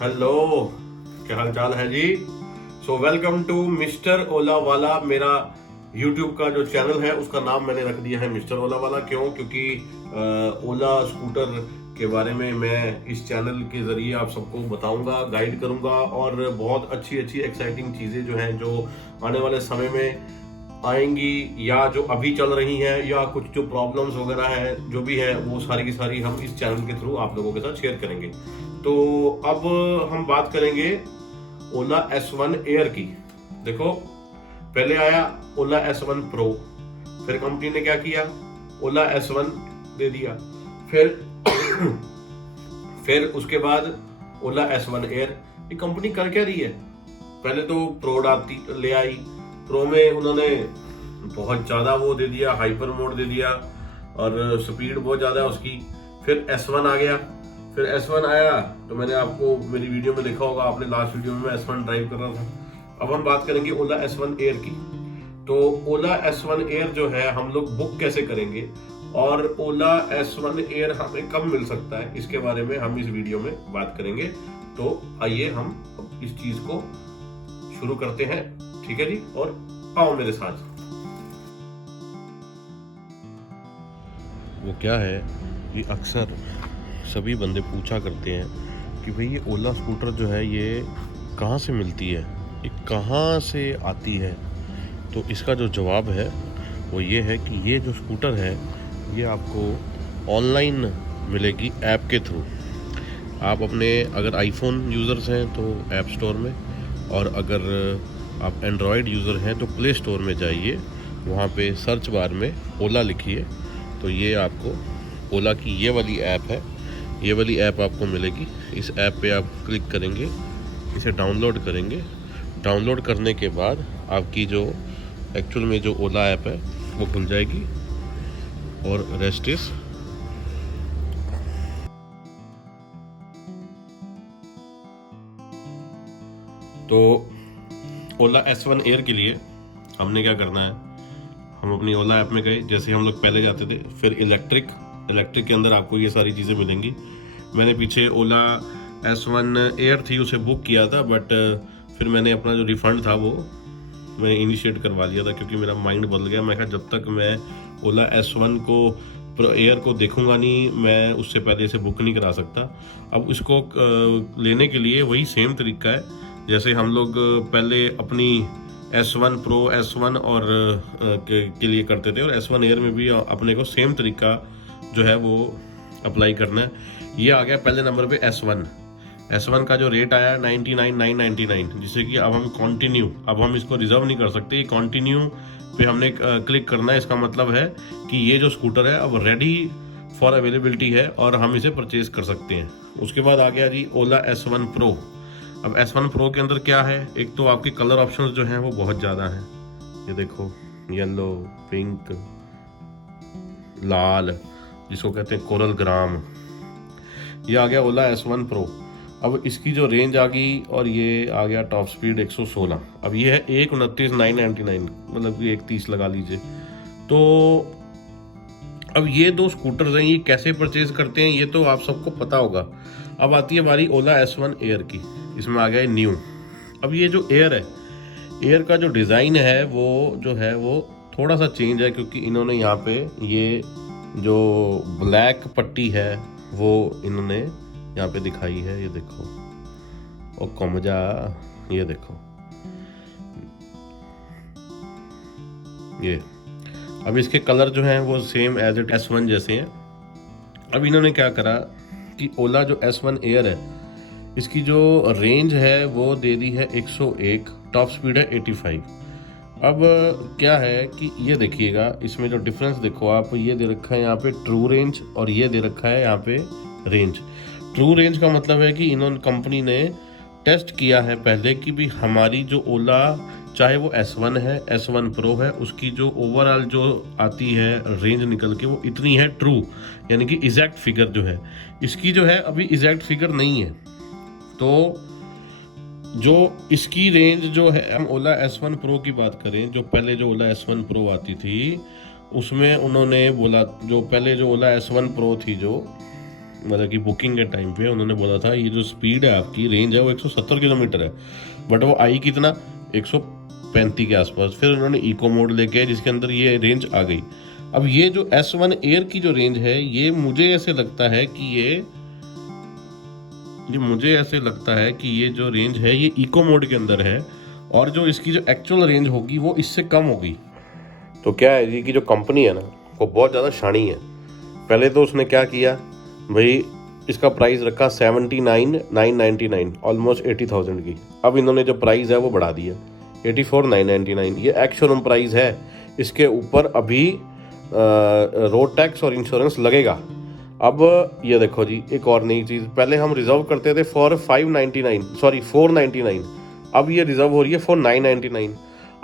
Hello, क्या हाल चाल है जी। वेलकम टू मिस्टर ओला वाला। मेरा यूट्यूब का जो चैनल है उसका नाम मैंने रख दिया है मिस्टर ओला वाला। क्यों? क्योंकि ओला स्कूटर के बारे में मैं इस चैनल के जरिए आप सबको बताऊंगा, गाइड करूंगा और बहुत अच्छी अच्छी एक्साइटिंग चीजें जो हैं, जो आने वाले समय में आएंगी या जो अभी चल रही हैं, या कुछ जो प्रॉब्लम्स वगैरह है, जो भी है, वो सारी की सारी हम इस चैनल के थ्रू आप लोगों के साथ शेयर करेंगे। तो अब हम बात करेंगे ओला S1 एयर की। देखो, पहले आया ओला S1 प्रो, फिर कंपनी ने क्या किया, ओला S1 दे दिया, फिर फिर उसके बाद ओला S1 एयर। ये कंपनी कर क्या रही है? पहले तो प्रो ले आई। प्रो में उन्होंने बहुत ज्यादा वो दे दिया, हाइपर मोड दे दिया और स्पीड बहुत ज्यादा है उसकी। फिर S1 आ गया। फिर S1 आया तो मैंने आपको मेरी वीडियो में देखा होगा, आपने लास्ट वीडियो में मैं S1 ड्राइव कर रहा था। अब हम बात करेंगे ओला S1 एयर की। तो ओला S1 एयर जो है हम लोग बुक कैसे करेंगे और ओला S1 एयर हमें कब मिल सकता है, इसके बारे में हम इस वीडियो में बात करेंगे। तो आइए हम इस चीज को शुरू करते हैं, ठीक है जी, और आओ मेरे साथ। वो क्या है कि अक्सर सभी बंदे पूछा करते हैं कि भाई ये ओला स्कूटर जो है ये कहाँ से मिलती है, ये कहाँ से आती है। तो इसका जो जवाब है वो ये है कि ये जो स्कूटर है ये आपको ऑनलाइन मिलेगी ऐप के थ्रू। आप अपने अगर आईफोन यूज़र्स हैं तो ऐप स्टोर में, और अगर आप एंड्रॉयड यूज़र हैं तो प्ले स्टोर में जाइए, वहाँ पे सर्च बार में ओला लिखिए तो ये आपको ओला की ये वाली ऐप है, ये वाली ऐप आपको मिलेगी। इस ऐप पे आप क्लिक करेंगे, इसे डाउनलोड करेंगे। डाउनलोड करने के बाद आपकी जो एक्चुअल में जो ओला ऐप है वो खुल जाएगी और रेस्ट इज। तो ओला S1 एयर के लिए हमने क्या करना है, हम अपनी ओला ऐप में गए, जैसे हम लोग पहले जाते थे। फिर इलेक्ट्रिक के अंदर आपको ये सारी चीज़ें मिलेंगी। मैंने पीछे ओला S1 एयर थी उसे बुक किया था, बट फिर मैंने अपना जो रिफ़ंड था वो मैंने इनिशिएट करवा लिया था, क्योंकि मेरा माइंड बदल गया। मैं कहा जब तक मैं ओला S1 को एयर को देखूंगा नहीं, मैं उससे पहले इसे बुक नहीं करा सकता। अब इसको लेने के लिए वही सेम तरीका है जैसे हम लोग पहले अपनी S1 प्रो, S1 और के लिए करते थे, और S1 एयर में भी अपने को सेम तरीका जो है वो अप्लाई करना है। ये आ गया पहले नंबर पे S1 का जो रेट आया 99,999, जिससे कि अब हम कंटिन्यू, अब हम इसको रिजर्व नहीं कर सकते, ये कंटिन्यू पे हमने क्लिक करना है। इसका मतलब है कि ये जो स्कूटर है अब रेडी फॉर अवेलेबिलिटी है और हम इसे परचेज कर सकते हैं। उसके बाद आ गया जी ओला S1 प्रो। अब S1 प्रो के अंदर क्या है, एक तो आपके कलर ऑप्शंस जो हैं वो बहुत ज़्यादा हैं। ये देखो, येलो, पिंक, लाल, जिसको कहते हैं कोरल ग्राम। ये आ गया ओला S1 प्रो। अब इसकी जो रेंज आ गई, और ये आ गया टॉप स्पीड 116। अब ये है 129,999, मतलब कि 130 लगा लीजिए। तो अब ये दो स्कूटर्स हैं, ये कैसे परचेज करते हैं ये तो आप सबको पता होगा। अब आती है हमारी ओला S1 एयर की। इसमें आ गया न्यू। अब ये जो एयर है, एयर का जो डिज़ाइन है वो जो है वो थोड़ा सा चेंज है, क्योंकि इन्होंने यहाँ पे ये जो ब्लैक पट्टी है वो इन्होंने यहाँ पे दिखाई है। ये देखो, और कमजा, ये देखो ये। अब इसके कलर जो हैं वो सेम एज इट S1 जैसे हैं। अब इन्होंने क्या करा कि ओला जो S1 एयर है, इसकी जो रेंज है वो दे दी है 101, टॉप स्पीड है 85। अब क्या है कि ये देखिएगा, इसमें जो डिफरेंस देखो आप, ये दे रखा है यहाँ पे ट्रू रेंज, और ये दे रखा है यहाँ पे रेंज। ट्रू रेंज का मतलब है कि इन्होंने, कंपनी ने टेस्ट किया है पहले कि भी हमारी जो ओला, चाहे वो S1 है, S1 प्रो है, उसकी जो ओवरऑल जो आती है रेंज निकल के वो इतनी है ट्रू, यानी कि एग्जैक्ट फिगर जो है। इसकी जो है अभी एग्जैक्ट फिगर नहीं है। तो जो इसकी रेंज जो है, हम ओला S1 प्रो की बात करें, जो पहले जो ओला S1 प्रो आती थी उसमें उन्होंने बोला, जो पहले जो ओला S1 प्रो थी जो मतलब कि बुकिंग के टाइम पे उन्होंने बोला था ये जो स्पीड है आपकी, रेंज है वो 170 किलोमीटर है, बट वो आई कितना 135 के आसपास। फिर उन्होंने इको मोड लेके जिसके अंदर ये रेंज आ गई। अब ये जो S1 एयर की जो रेंज है ये मुझे ऐसे लगता है कि ये जो रेंज है ये इको मोड के अंदर है, और जो इसकी जो एक्चुअल रेंज होगी वो इससे कम होगी। तो क्या है जी कि जो कंपनी है ना वो बहुत ज़्यादा शानी है। पहले तो उसने क्या किया भाई, इसका प्राइस रखा 79,999, ऑलमोस्ट 80,000 की। अब इन्होंने जो प्राइस है वो बढ़ा दिया 84,999, ये एक्स शोरूम प्राइस है। इसके ऊपर अभी रोड टैक्स और इंश्योरेंस लगेगा। अब ये देखो जी एक और नई चीज़, पहले हम रिजर्व करते थे फॉर 499, अब ये रिजर्व हो रही है फॉर 999।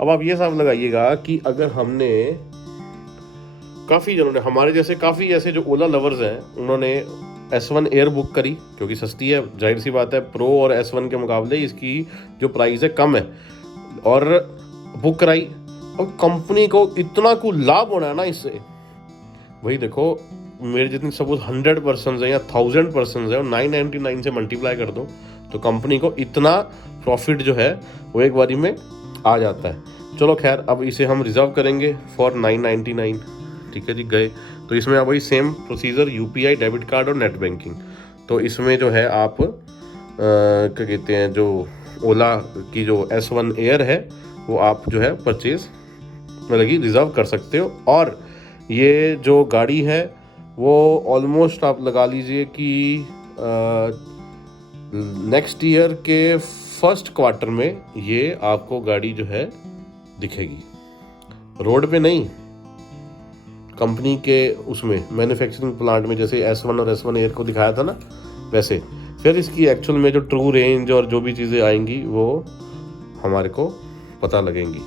अब आप ये हिसाब लगाइएगा कि अगर हमने काफ़ी जनों ने, हमारे जैसे काफ़ी ऐसे जो ओला लवर्स हैं, उन्होंने S1 एयर बुक करी क्योंकि सस्ती है, जाहिर सी बात है प्रो और S1 के मुकाबले इसकी जो प्राइस है कम है, और बुक कराई। अब कंपनी को इतना कुछ लाभ होना है ना इससे, वही देखो मेरे जितनी सपोज 100 पर्सन है या 1000 पर्सन है, और 999 से मल्टीप्लाई कर दो तो कंपनी को इतना प्रॉफिट जो है वो एक बारी में आ जाता है। चलो खैर, अब इसे हम रिजर्व करेंगे फॉर 999। ठीक है जी, गए तो इसमें अब वही same procedure, UPI, debit card और नेट बैंकिंग। तो इसमें जो है आप क्या कहते हैं, जो ओला की जो S1 एयर है वो आप जो है परचेज मतलब कि रिज़र्व कर सकते हो। और ये जो गाड़ी है वो ऑलमोस्ट आप लगा लीजिए कि नेक्स्ट ईयर के फर्स्ट क्वार्टर में ये आपको गाड़ी जो है दिखेगी, रोड पे नहीं, कंपनी के उसमें मैन्युफैक्चरिंग प्लांट में, जैसे S1 और S1 एयर को दिखाया था ना वैसे। फिर इसकी एक्चुअल में जो ट्रू रेंज और जो भी चीज़ें आएंगी वो हमारे को पता लगेंगी।